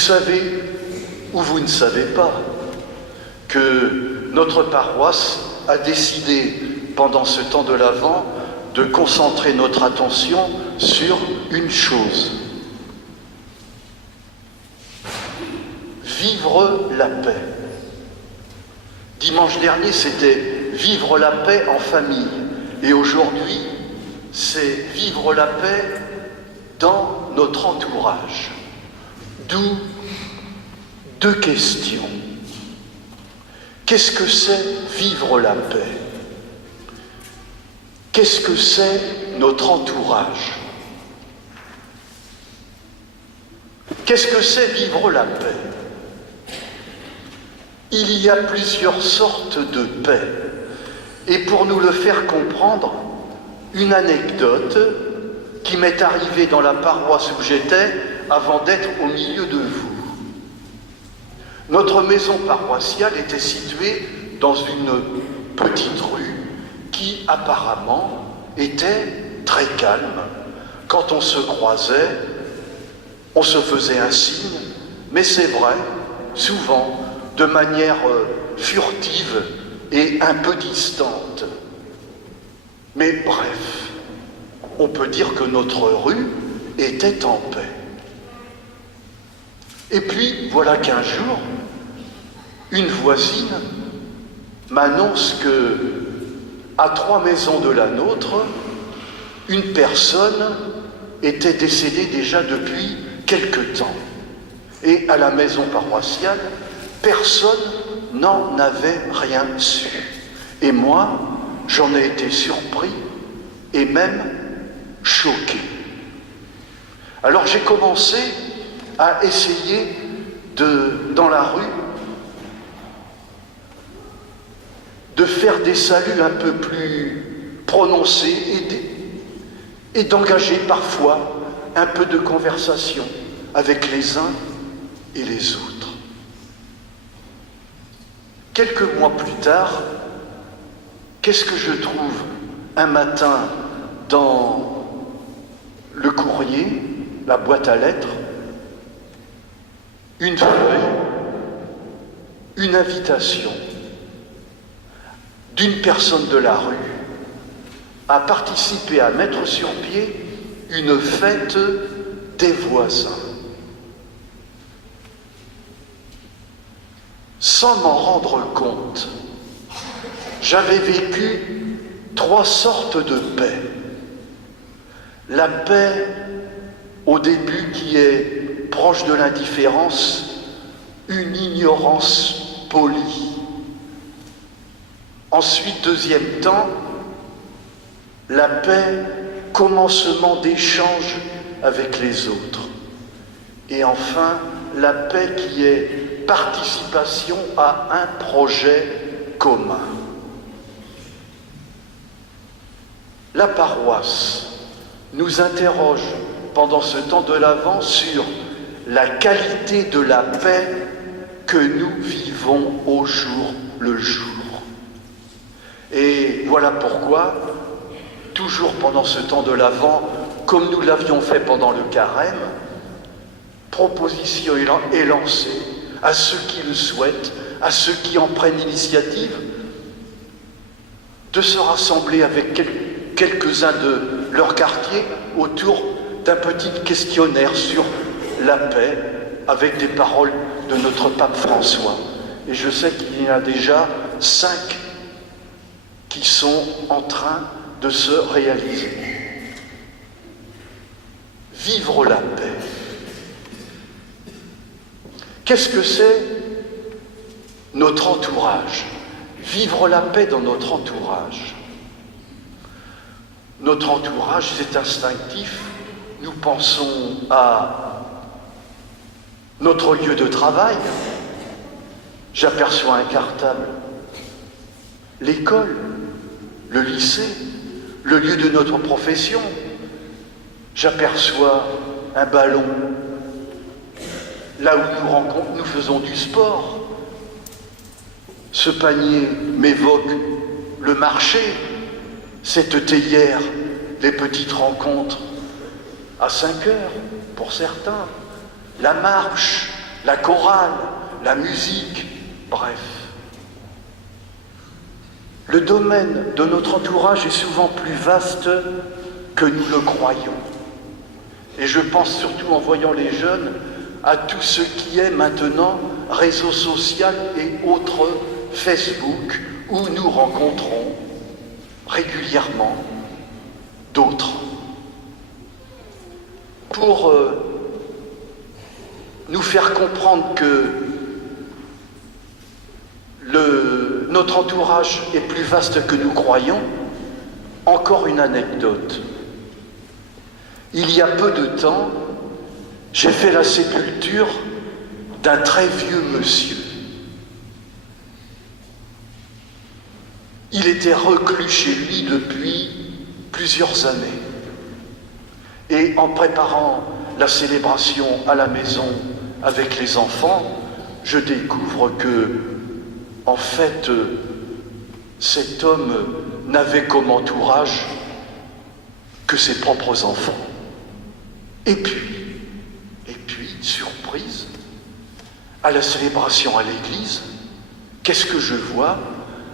savez, ou vous ne savez pas, que notre paroisse a décidé, pendant ce temps de l'Avent, de concentrer notre attention sur une chose. Vivre la paix. Dimanche dernier, c'était vivre la paix en famille. Et aujourd'hui, c'est vivre la paix dans notre entourage. D'où deux questions. Qu'est-ce que c'est vivre la paix? Qu'est-ce que c'est notre entourage? Qu'est-ce que c'est vivre la paix? Il y a plusieurs sortes de paix. Et pour nous le faire comprendre, une anecdote qui m'est arrivée dans la paroisse où j'étais avant d'être au milieu de vous. Notre maison paroissiale était située dans une petite rue qui apparemment était très calme. Quand on se croisait, on se faisait un signe, mais c'est vrai, souvent de manière furtive et un peu distante. Mais bref, on peut dire que notre rue était en paix. Et puis, voilà qu'un jour, une voisine m'annonce que, à 3 maisons de la nôtre, une personne était décédée déjà depuis quelque temps. Et à la maison paroissiale, personne n'en avait rien su. Et moi, j'en ai été surpris et même choqué. Alors j'ai commencé à essayer dans la rue, de faire des saluts un peu plus prononcés et d'engager parfois un peu de conversation avec les uns et les autres. Quelques mois plus tard, qu'est-ce que je trouve un matin dans le courrier, la boîte à lettres? Une feuille, une invitation d'une personne de la rue à participer à mettre sur pied une fête des voisins. Sans m'en rendre compte, j'avais vécu 3 sortes de paix. La paix, au début, qui est proche de l'indifférence, une ignorance polie. Ensuite, deuxième temps, la paix, commencement d'échange avec les autres. Et enfin, la paix qui est participation à un projet commun. La paroisse nous interroge pendant ce temps de l'Avent sur la qualité de la paix que nous vivons au jour le jour. Et voilà pourquoi, toujours pendant ce temps de l'Avent, comme nous l'avions fait pendant le Carême, proposition est lancée à ceux qui le souhaitent, à ceux qui en prennent l'initiative, de se rassembler avec quelques-uns de leur quartier autour d'un petit questionnaire sur la paix, avec des paroles de notre pape François. Et je sais qu'il y en a déjà 5 qui sont en train de se réaliser. Vivre la paix. Qu'est-ce que c'est notre entourage? Vivre la paix dans notre entourage. Notre entourage, c'est instinctif. Nous pensons à notre lieu de travail. J'aperçois un cartable. L'école, le lycée, le lieu de notre profession. J'aperçois un ballon. Là où nous faisons du sport. Ce panier m'évoque le marché, cette théière, les petites rencontres à 5 heures pour certains, la marche la chorale, la musique, bref. Le domaine de notre entourage est souvent plus vaste que nous le croyons. Et je pense surtout en voyant les jeunes à tout ce qui est maintenant réseau social et autres Facebook où nous rencontrons régulièrement d'autres. Pour nous faire comprendre que notre entourage est plus vaste que nous croyons, encore une anecdote. Il y a peu de temps, j'ai fait la sépulture d'un très vieux monsieur. Il était reclus chez lui depuis plusieurs années. Et en préparant la célébration à la maison avec les enfants, je découvre que, en fait, cet homme n'avait comme entourage que ses propres enfants. Et puis, surprise, à la célébration à l'église, qu'est-ce que je vois?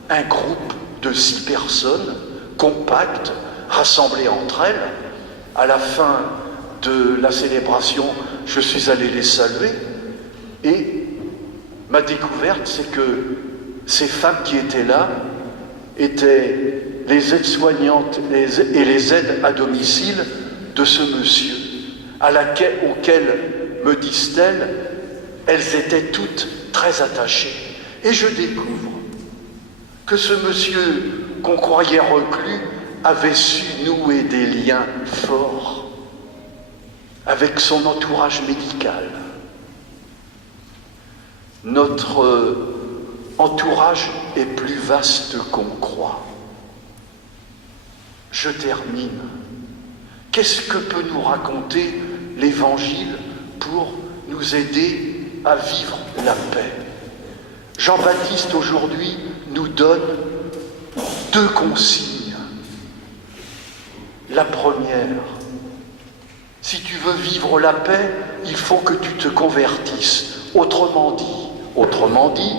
Un groupe de 6 personnes, compactes, rassemblées entre elles. À la fin de la célébration, je suis allé les saluer et ma découverte, c'est que ces femmes qui étaient là étaient les aides-soignantes et les aides à domicile de ce monsieur, auquel, me disent-elles, elles étaient toutes très attachées. Et je découvre que ce monsieur qu'on croyait reclus avait su nouer des liens forts avec son entourage médical. Notre entourage est plus vaste qu'on croit. Je termine. Qu'est-ce que peut nous raconter l'Évangile pour nous aider à vivre la paix? Jean-Baptiste aujourd'hui nous donne 2 consignes. La première, si tu veux vivre la paix, il faut que tu te convertisses. Autrement dit,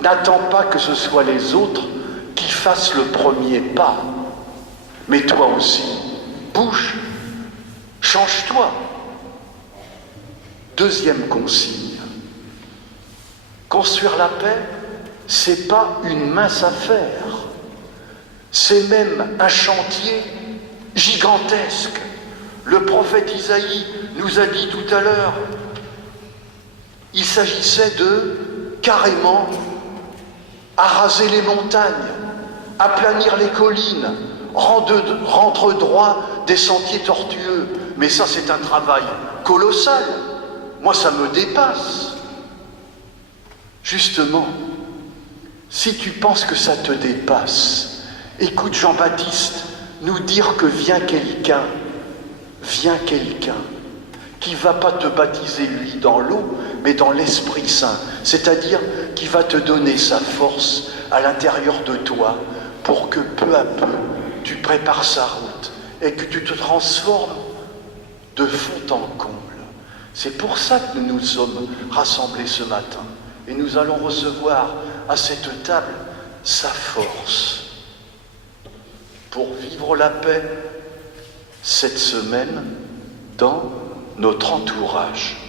n'attends pas que ce soit les autres qui fassent le premier pas. Mais toi aussi, bouge, change-toi. Deuxième consigne, construire la paix, c'est pas une mince affaire. C'est même un chantier gigantesque. Le prophète Isaïe nous a dit tout à l'heure, il s'agissait de, carrément, araser les montagnes, aplanir les collines, rendre droit des sentiers tortueux. Mais ça, c'est un travail colossal. Moi, ça me dépasse. Justement, si tu penses que ça te dépasse, écoute Jean-Baptiste nous dire que vient quelqu'un qui ne va pas te baptiser lui dans l'eau, mais dans l'Esprit Saint, c'est-à-dire qui va te donner sa force à l'intérieur de toi pour que peu à peu tu prépares sa route et que tu te transformes de fond en comble. C'est pour ça que nous nous sommes rassemblés ce matin et nous allons recevoir à cette table sa force pour vivre la paix cette semaine dans notre entourage.